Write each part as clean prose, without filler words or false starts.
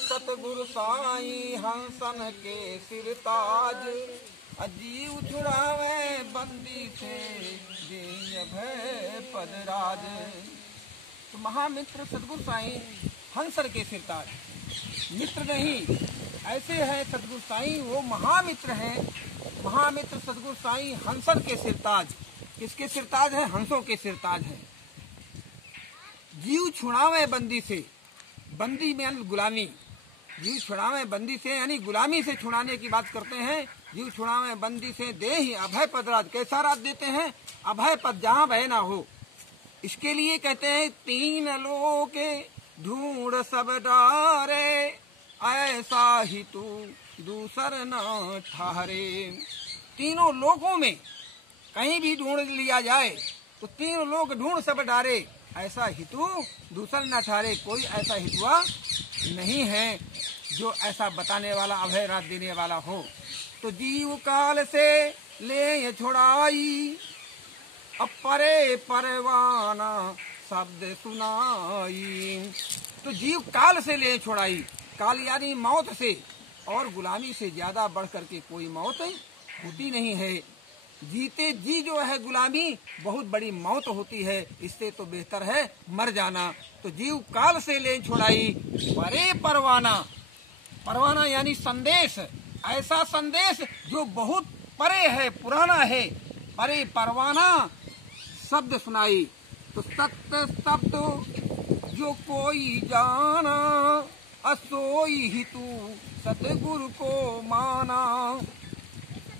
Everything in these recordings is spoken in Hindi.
सतगुरु साईं हंसन के सिरताज, अजीव छुड़ावे बंदी से दे अभय पदराज। तो महामित्र सतगुरु साईं हंसर के सिरताज, मित्र नहीं ऐसे हैं सतगुरु साईं, वो महामित्र हैं। महामित्र सतगुरु साईं हंसर के सिरताज। किसके सिरताज हैं? हंसों के सिरताज हैं। जीव छुड़ावे बंदी से, बंदी में गुलामी, जीव छुड़ावे बंदी से यानी गुलामी से छुड़ाने की बात करते हैं। जीव छुड़ावे बंदी से दे ही अभय पदराज। कैसा राज देते हैं? अभय पद, जहाँ भय ना हो। इसके लिए कहते हैं तीन लोके ढूंढ सब डारे, ऐसा ही तू दूसर न ठहरे। तीनों लोकों में कहीं भी ढूंढ लिया जाए तो तीनों लोग ढूंढ सब डारे, ऐसा हितु दूसर न ठहरे। कोई ऐसा हितुआ नहीं है जो ऐसा बताने वाला, अभय राज देने वाला हो। तो जीव काल से ले छुड़ाई, अब परे परवाना शब्द सुनाई। तो जीव काल से ले छुड़ाई, काल यानी मौत से, और गुलामी से ज्यादा बढ़ करके कोई मौत होती नहीं है। जीते जी जो है गुलामी बहुत बड़ी मौत होती है, इससे तो बेहतर है मर जाना। तो जीव काल से ले छुड़ाई, परे परवाना, परवाना यानी संदेश, ऐसा संदेश जो बहुत परे है, पुराना है। परे परवाना शब्द सुनाई। तो सत्य शब्द जो कोई जाना, असोई ही तू सतगुरु को माना।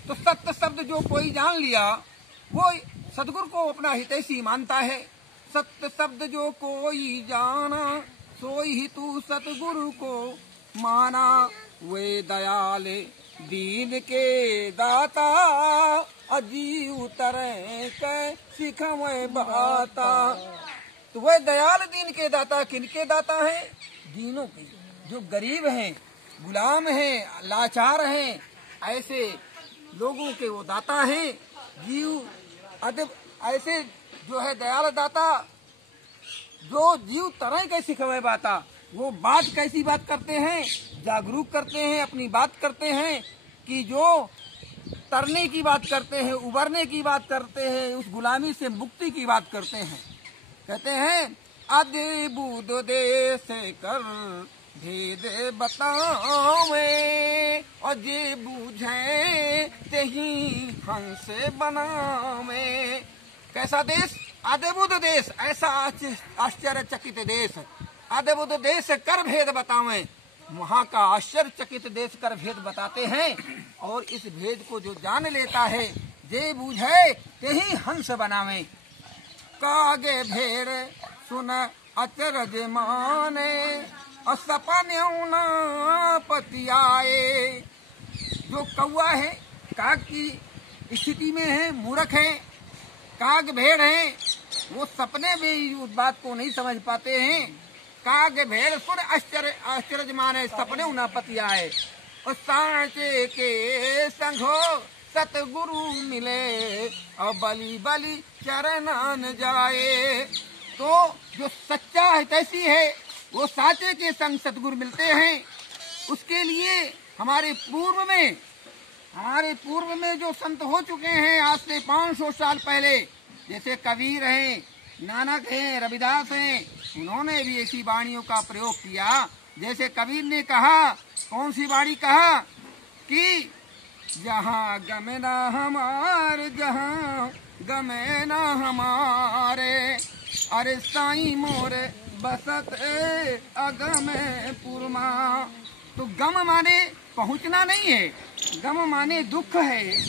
तो सत्य शब्द जो कोई जान लिया वो सतगुरु को अपना हितैषी मानता है। सत्य शब्द जो कोई जाना, सोई ही तू सतगुरु को माना। वे दयाल दीन के दाता, अजीव तरह के सिखमय बाता। तो वह दयाल दीन के दाता किनके दाता है? दीनों के, जो गरीब हैं, गुलाम हैं, लाचार हैं, ऐसे लोगों के वो दाता हैं। जीव अदब ऐसे जो है दयाल दाता, जो जीव तरह के सिखवे बाता। वो बात कैसी बात करते हैं? जागरूक करते हैं, अपनी बात करते हैं कि जो तरने की बात करते हैं, उबरने की बात करते हैं, उस गुलामी से मुक्ति की बात करते हैं। कहते हैं आदि बुध देश कर भेद बतावे, और जे बूझे तेही हंस बनावे। कैसा देश? आदिबुध देश, ऐसा आश्चर्यचकित देश। आदिबुध देश कर भेद बतावे, वहाँ का आश्चर्यचकित देश कर भेद बताते हैं। और इस भेद को जो जान लेता है, जे बूझे तेही हंस बनावे। कागे भेड़ सुन अचरज माने, और सपने पतियाए। जो कौआ है, काग की स्थिति में है, मूर्ख है, काग भेड़ है, वो सपने में उस बात को नहीं समझ पाते हैं। काग भेड़ सुन आश्चर्य माने, सपने उना पतियाए। और सांचे के संघो सतगुरु मिले, और बलि बलि चरणन जाए। तो जो सच्चा हितैषी है वो साचे के संग सतगुरु मिलते हैं। उसके लिए हमारे पूर्व में जो संत हो चुके हैं आज से 500 साल पहले, जैसे कबीर हैं, नानक हैं, रविदास हैं, उन्होंने भी ऐसी वाणियों का प्रयोग किया। जैसे कबीर ने कहा, कौन सी वाणी कहा कि जहाँ गमे ना हमारे, जहाँ गमे ना हमारे, अरे साईं मोरे बसत अगम पुरमा। तो गम माने पहुंचना नहीं है, गम माने दुख है।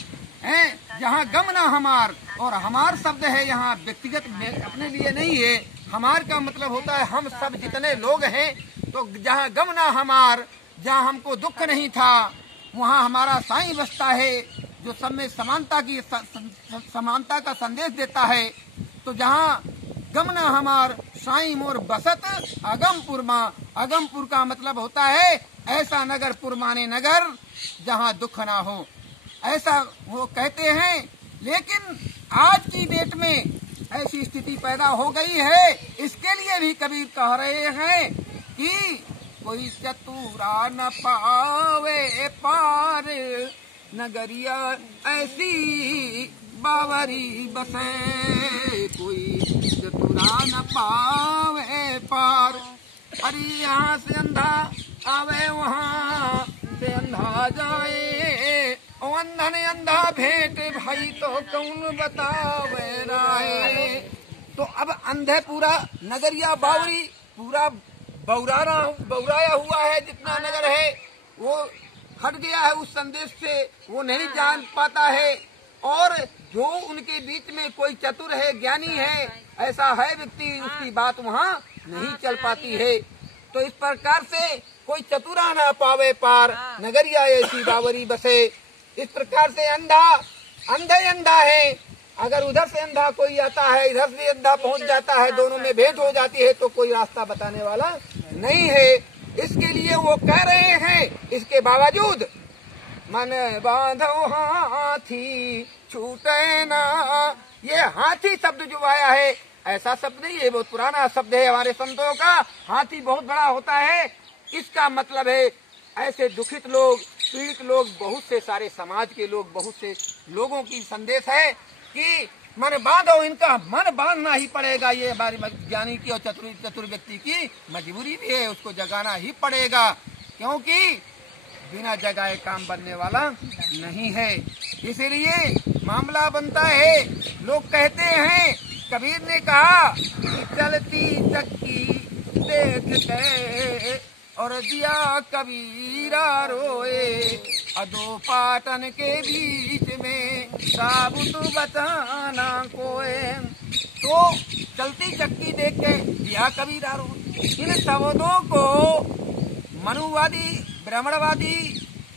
जहाँ गम ना हमार, और हमार शब्द है यहाँ व्यक्तिगत अपने लिए नहीं है। हमार का मतलब होता है हम सब जितने लोग हैं। तो जहाँ गम ना हमार, जहाँ हमको दुख नहीं था, वहाँ हमारा साईं बसता है, जो सब में समानता का संदेश देता है। तो जहाँ गम ना हमार, साईं मोर बसत अगमपुर माँ। अगमपुर का मतलब होता है ऐसा नगरपुर माने नगर जहाँ दुख ना हो, ऐसा वो कहते हैं। लेकिन आज की डेट में ऐसी स्थिति पैदा हो गई है। इसके लिए भी कबीर कह रहे हैं कि कोई चतुरा न पावे पार, नगरिया ऐसी बावरी बसे, कोई चतुरा न पावे पार। अरे यहाँ से अंधा आवे वहाँ से अंधा जाए, और अंधा ने अंधा भेंट भाई तो कौन बतावे राय। तो अब अंधे पूरा नगरिया बावरी पूरा बौराया हुआ है, जितना नगर है वो हट गया है उस संदेश से, वो नहीं जान पाता है। और जो उनके बीच में कोई चतुर है, ज्ञानी है, ऐसा है व्यक्ति, उसकी बात वहाँ नहीं चल पाती है। तो इस प्रकार से कोई चतुरा ना पावे पार, नगरिया ऐसी बावरी बसे। इस प्रकार से अंधा है, अगर उधर से अंधा कोई आता है, इधर से अंधा पहुंच जाता है, दोनों में भेंट हो जाती है, तो कोई रास्ता बताने वाला नहीं है। इसके लिए वो कह रहे हैं, इसके बावजूद मन बांधो हाथी छूटे ना। ये हाथी शब्द जो आया है, ऐसा शब्द नहीं है, बहुत पुराना शब्द है हमारे संतों का। हाथी बहुत बड़ा होता है, इसका मतलब है ऐसे दुखित लोग, पीड़ित लोग, बहुत से सारे समाज के लोग, बहुत से लोगों की संदेश है कि मन बांधो, इनका मन बांधना ही पड़ेगा। ये हमारे ज्ञानी की और चतुर व्यक्ति की मजबूरी भी है, उसको जगाना ही पड़ेगा, क्योंकि बिना जगाए काम बनने वाला नहीं है। इसीलिए मामला बनता है। लोग कहते हैं, कबीर ने कहा कि चलती चक्की देख के और दिया कबीरा रोए, अदो पाटन के बीच में साबुत बताना कोए। तो चलती चक्की देख के दिया कबीरा रोए। इन शब्दों को मनुवादी, ब्राह्मणवादी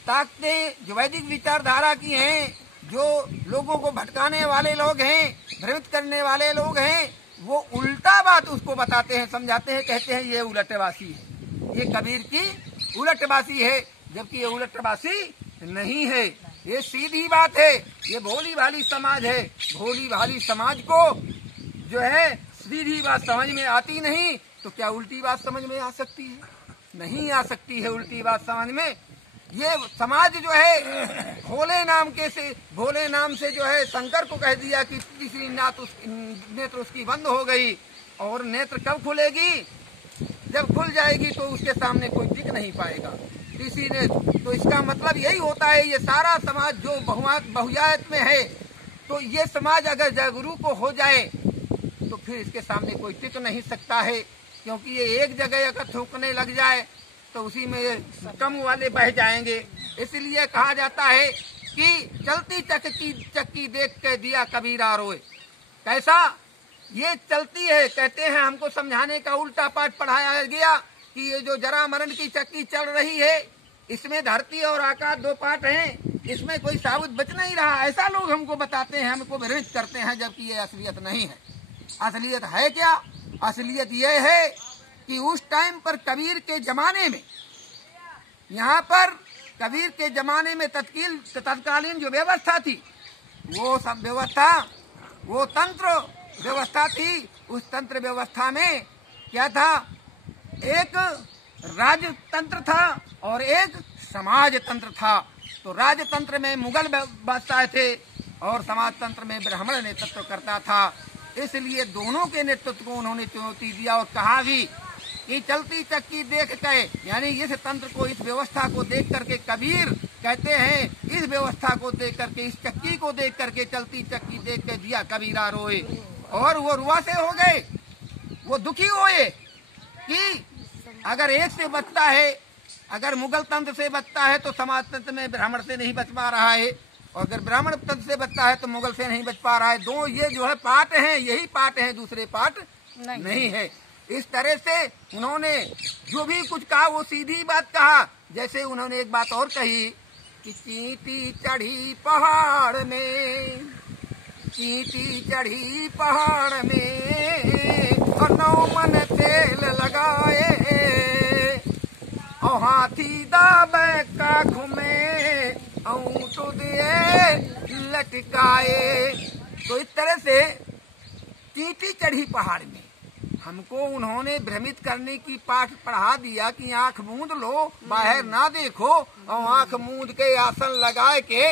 ताकतें जो वैदिक विचारधारा की हैं, जो लोगों को भटकाने वाले लोग हैं, भ्रमित करने वाले लोग हैं, वो उल्टा बात उसको बताते हैं, समझाते हैं, कहते हैं ये उलटवासी है, ये कबीर की उलटवासी है, जबकि ये उलटवासी नहीं है, ये सीधी बात है। ये भोली भाली समाज है। भोली भाली समाज को जो है सीधी बात समझ में आती नहीं, तो क्या उल्टी बात समझ में आ सकती है? नहीं आ सकती है उल्टी बात समझ में। ये समाज जो है भोले नाम से जो है शंकर को कह दिया कि तीसरी नेत्र उसकी बंद हो गई, और नेत्र कब खुलेगी? जब खुल जाएगी तो उसके सामने कोई टिक नहीं पाएगा तीसरी नेत्र। तो इसका मतलब यही होता है, ये सारा समाज जो बहुजात में है, तो ये समाज अगर जागरूक हो जाए तो फिर इसके सामने कोई टिक नहीं सकता है, क्योंकि ये एक जगह अगर थूकने लग जाए तो उसी में कम वाले बह जाएंगे। इसलिए कहा जाता है कि चलती चक्की देख के दिया कबीरा रोए। कैसा? ये चलती है, कहते हैं हमको समझाने का उल्टा पाठ पढ़ाया गया कि ये जो जरा मरण की चक्की चल रही है, इसमें धरती और आकाश दो पार्ट हैं, इसमें कोई साबुत बच नहीं रहा, ऐसा लोग हमको बताते हैं, हमको भ्रमित करते हैं, जबकि ये असलियत नहीं है। असलियत है क्या? असलियत ये है कि उस टाइम पर कबीर के जमाने में, यहाँ पर कबीर के जमाने में तत्कालीन जो व्यवस्था थी, वो सब व्यवस्था, वो तंत्र व्यवस्था थी। उस तंत्र व्यवस्था में क्या था? एक राजतंत्र था और एक समाज तंत्र था। तो राजतंत्र में मुगल बादशाह थे और समाज तंत्र में ब्राह्मण नेतृत्व करता था। इसलिए दोनों के नेतृत्व को उन्होंने चुनौती दिया और कहा भी कि चलती चक्की देख के, यानी इस तंत्र को, इस व्यवस्था को देख करके, कबीर कहते हैं इस व्यवस्था को देख करके, इस चक्की को देख करके, चलती चक्की देख के दिया कबीरा रोए। और वो रुआ से हो गए, वो दुखी हुए कि अगर एक से बचता है, अगर मुगल तंत्र से बचता है तो समाज तंत्र में ब्राह्मण से नहीं बच पा रहा है, और अगर ब्राह्मण तंत्र से बचता है तो मुगल से नहीं बच पा रहा है। दो ये जो है पार्ट हैं, यही पार्ट हैं, दूसरे पार्ट नहीं है। इस तरह से उन्होंने जो भी कुछ कहा वो सीधी बात कहा। जैसे उन्होंने एक बात और कही कि चींटी चढ़ी पहाड़ में, चींटी चढ़ी पहाड़ में, और 9 मन तेल लगाए, और हाथी दाबे का घूमे, ऊँट दिए लटकाए। तो इस तरह से चींटी चढ़ी पहाड़ में, हमको उन्होंने भ्रमित करने की पाठ पढ़ा दिया कि आंख मूंद लो, बाहर ना देखो, और आंख मूंद के आसन लगाए के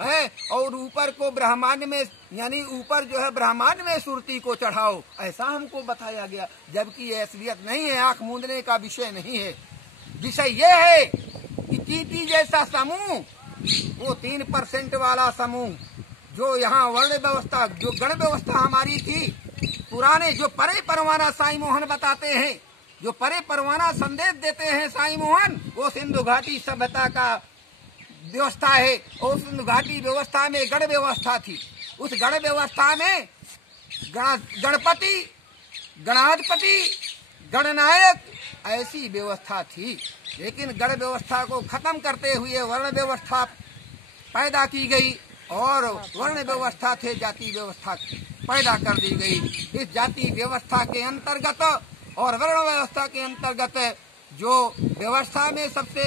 है, और ऊपर को ब्रह्मांड में यानी ऊपर जो है ब्रह्मांड में सुरती को चढ़ाओ, ऐसा हमको बताया गया। जबकि ये असलियत नहीं है, आंख मूंदने का विषय नहीं है। विषय ये है कि चींटी जैसा समूह, वो 3% वाला समूह जो यहाँ वर्ण व्यवस्था, जो गण व्यवस्था हमारी थी पुराने, जो परे परवाना साईं मोहन बताते हैं, जो परे परवाना संदेश देते हैं साईं मोहन, वो सिंधु घाटी सभ्यता का व्यवस्था है। और सिंधु घाटी व्यवस्था में गण व्यवस्था थी। उस गण व्यवस्था में गणपति, गणाधिपति, गणनायक ऐसी व्यवस्था थी। लेकिन गण व्यवस्था को खत्म करते हुए वर्ण व्यवस्था पैदा की गई, और वर्ण व्यवस्था से जाति व्यवस्था पैदा कर दी गई। इस जाति व्यवस्था के अंतर्गत और वर्ण व्यवस्था के अंतर्गत जो व्यवस्था में सबसे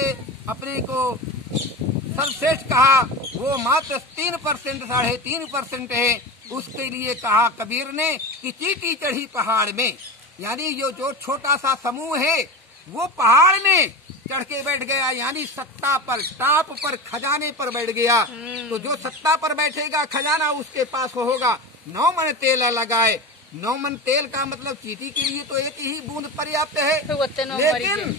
अपने को सर्वश्रेष्ठ कहा, वो मात्र 3%, 3.5% है। उसके लिए कहा कबीर ने कि चींटी चढ़ी पहाड़ में, यानी जो छोटा सा समूह है वो पहाड़ में चढ़ के बैठ गया, यानी सत्ता पर, टाप पर, खजाने पर बैठ गया। तो जो सत्ता पर बैठेगा खजाना उसके पास होगा। 9 मन तेल लगाए। 9 मन तेल का मतलब चींटी के लिए तो एक ही बूंद पर्याप्त है, लेकिन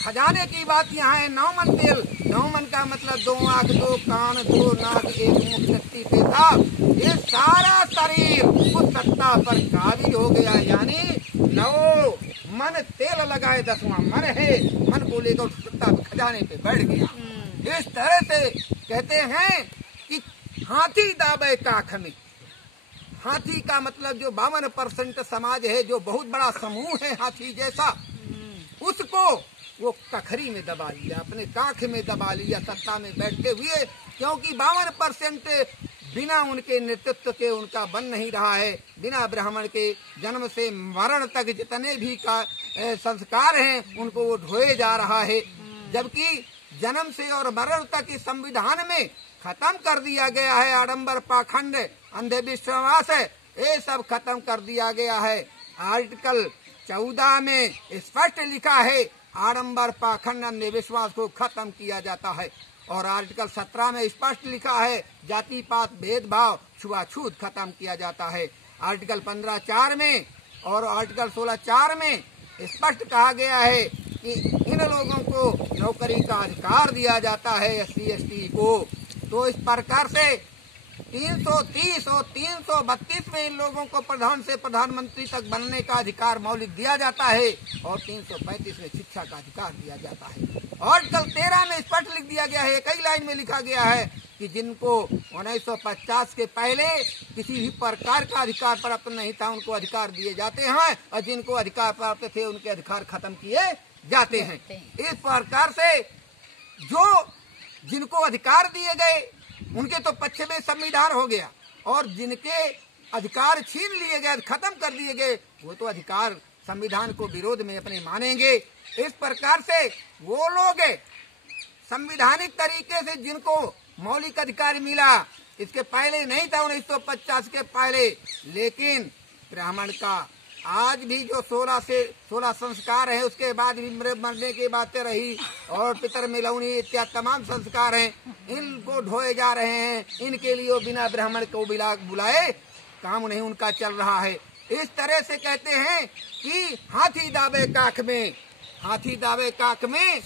खजाने की बात यहाँ है 9 मन तेल। 9 मन का मतलब 2 आँख, 2 कान, 2 नाक, 1 मुख, 36 पेशाब, ये सारा शरीर उस सत्ता पर काबिज हो गया। यानी 9 मन तेल लगाए, 10वां मन है, मन को लेकर सत्ता खजाने पे बैठ गया। इस तरह से कहते हैं कि हाथी दाबे काख में। हाथी का मतलब जो 52% समाज है, जो बहुत बड़ा समूह है हाथी जैसा, उसको वो कखरी में दबा लिया, अपने काख में दबा लिया सत्ता में बैठते हुए। क्योंकि 52% बिना उनके नेतृत्व के उनका बन नहीं रहा है। बिना ब्राह्मण के जन्म से मरण तक जितने भी का संस्कार हैं उनको वो ढोए जा रहा है। जबकि जन्म से और मरण तक इस संविधान में खत्म कर दिया गया है आडंबर, पाखंड, अंधविश्वास, ये सब खत्म कर दिया गया है। आर्टिकल 14 में स्पष्ट लिखा है आडंबर, पाखंड, अंधविश्वास को खत्म किया जाता है। और आर्टिकल 17 में स्पष्ट लिखा है जाति पात, भेदभाव, छुआछूत खत्म किया जाता है। आर्टिकल 15(4) में और आर्टिकल 16(4) में स्पष्ट कहा गया है कि इन लोगों को नौकरी का अधिकार दिया जाता है, SC ST को। तो इस प्रकार से 330 और 332 में इन लोगों को प्रधान से प्रधानमंत्री तक बनने का अधिकार मौलिक दिया जाता है, और 335 में शिक्षा का अधिकार दिया जाता है। आर्टिकल 13 में स्पष्ट लिख दिया गया है, एक ही लाइन में लिखा गया है कि जिनको 1950 के पहले किसी भी प्रकार का अधिकार प्राप्त नहीं था उनको अधिकार दिए जाते हैं, और जिनको अधिकार प्राप्त थे उनके अधिकार खत्म किए जाते हैं। इस प्रकार से जो जिनको अधिकार दिए गए उनके तो पक्ष में संविधान हो गया, और जिनके अधिकार छीन लिए गए, खत्म कर दिए गए, वो तो अधिकार संविधान को विरोध में अपने मानेंगे। इस प्रकार से वो लोग संविधानिक तरीके से जिनको मौलिक अधिकार मिला, इसके पहले नहीं था 1950 के पहले, लेकिन ब्राह्मण का आज भी जो 16 संस्कार है, उसके बाद भी मरने की बातें रही, और पितर मिलौनी इत्यादि तमाम संस्कार हैं, इनको ढोए जा रहे हैं। इनके लिए बिना ब्राह्मण को बुलाए काम नहीं उनका चल रहा है। इस तरह से कहते हैं कि हाथी दावे काख में, हाथी दावे काख में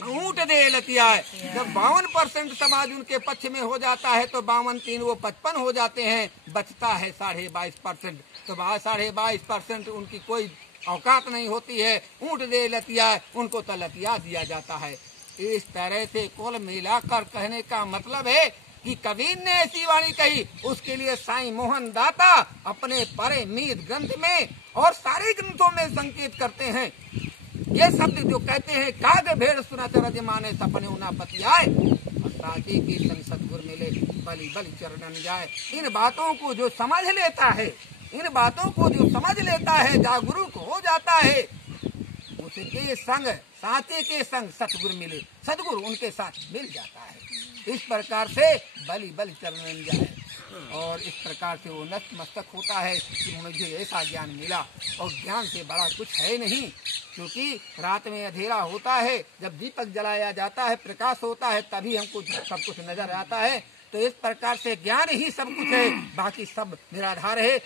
ऊंट दे लतिया है। जब 52% समाज उनके पक्ष में हो जाता है तो 52 3 वो 55 हो जाते हैं, बचता है 22.5%। तो 22.5% उनकी कोई औकात नहीं होती है, ऊंट दे लतिया, उनको तो लतिया दिया जाता है। इस तरह से कुल मिलाकर कहने का मतलब है कि कबीर ने ऐसी वाणी कही, उसके लिए साईं मोहन दाता अपने परे मीत ग्रंथ में और सारे ग्रंथों में संकेत करते हैं। ये शब्द जो कहते हैं काग भेड़ सुनत रज माने सपने उना पति आए, साचे की संग सतगुर मिले बलि बलि चरणन जाए। इन बातों को जो समझ लेता है, इन बातों को जो समझ लेता है, जागरूक हो जाता है, उसके संग, साचे के संग सतगुर मिले, सतगुरु उनके साथ मिल जाता है। इस प्रकार से बलि बलि चरणन जाए। और इस प्रकार से वो नतमस्तक होता है कि मुझे ऐसा ज्ञान मिला। और ज्ञान से बड़ा कुछ है नहीं, क्योंकि रात में अंधेरा होता है, जब दीपक जलाया जाता है, प्रकाश होता है, तभी हमको सब कुछ नजर आता है। तो इस प्रकार से ज्ञान ही सब कुछ है, बाकी सब निराधार है,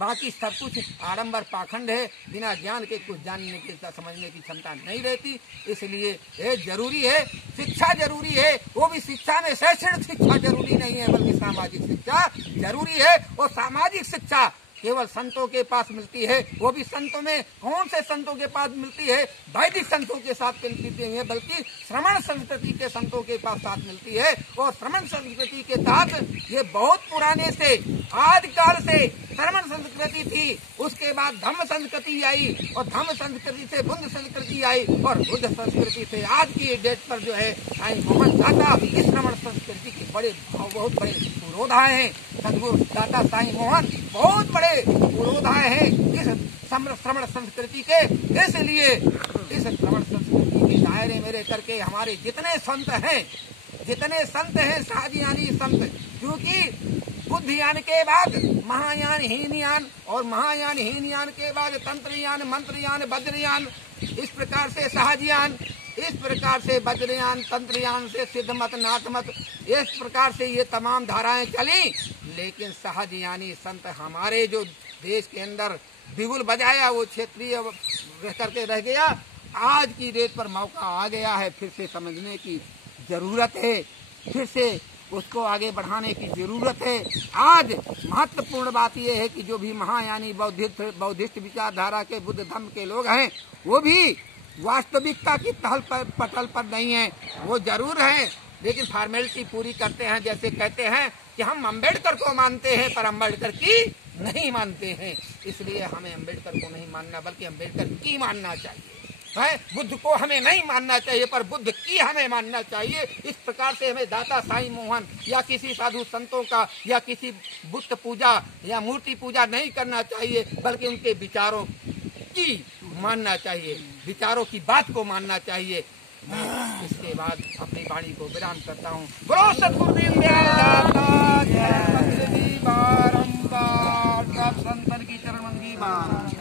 बाकी सब कुछ आडंबर पाखंड है। बिना ज्ञान के कुछ जानने की समझने की क्षमता नहीं रहती। इसलिए ये जरूरी है, शिक्षा जरूरी है। वो भी शिक्षा में शैक्षणिक शिक्षा जरूरी नहीं है, बल्कि सामाजिक शिक्षा जरूरी है। और सामाजिक शिक्षा केवल संतों के पास मिलती है, वो भी संतों में कौन से संतों के पास मिलती है? वैदिक संतों के साथ मिलती है, बल्कि श्रमण संस्कृति के संतों के पास साथ मिलती है। और श्रमण संस्कृति के तहत ये बहुत पुराने से आदिकाल से श्रमण संस्कृति थी, उसके बाद धम्म संस्कृति आई, और धम्म संस्कृति से बुद्ध संस्कृति आई, और बुद्ध संस्कृति से आज की डेट पर जो है साईं मोहन दाता इस श्रमण संस्कृति के बड़े बहुत बड़े पुरोधाय हैं। सदगुरु दाता साईं मोहन बहुत बड़े पुरोधाय हैं इस श्रमण संस्कृति के। इसलिए इस श्रमण संस्कृति के दायरे में रह करके हमारे जितने संत हैं साहजियानी संत, क्योंकि बुद्धियान के बाद महायान हीनयान, और महायान हीनयान के बाद तंत्रयान, मंत्रयान, वज्रयान, इस प्रकार से सहजयान, इस प्रकार से वज्रयान, तंत्रयान से सिद्धमत, नाथमत, इस प्रकार से ये तमाम धाराएं चली। लेकिन सहजयानी संत हमारे जो देश के अंदर बिगुल बजाया, वो क्षेत्रीय रह करके रह गया। आज की डेट पर मौका आ गया है, फिर से समझने की जरूरत है, फिर से उसको आगे बढ़ाने की जरूरत है। आज महत्वपूर्ण बात यह है कि जो भी महायानी बौद्धिस्ट विचारधारा के बुद्ध धर्म के लोग हैं, वो भी वास्तविकता की पटल पर नहीं है। वो जरूर है, लेकिन फॉर्मेलिटी पूरी करते हैं। जैसे कहते हैं कि हम अम्बेडकर को मानते हैं, पर अम्बेडकर की नहीं मानते हैं। इसलिए हमें अम्बेडकर को नहीं मानना, बल्कि अम्बेडकर की मानना चाहिए है। बुद्ध को हमें नहीं मानना चाहिए, पर बुद्ध की हमें मानना चाहिए। इस प्रकार से हमें दाता साईं मोहन या किसी साधु संतों का या किसी बुद्ध पूजा या मूर्ति पूजा नहीं करना चाहिए, बल्कि उनके विचारों की मानना चाहिए, विचारों की बात को मानना चाहिए। इसके बाद अपनी वाणी को विराम करता हूँ। बोलो सतगुरु दीनदयाल बारंबार सब संतन की चरण वंदगी बार।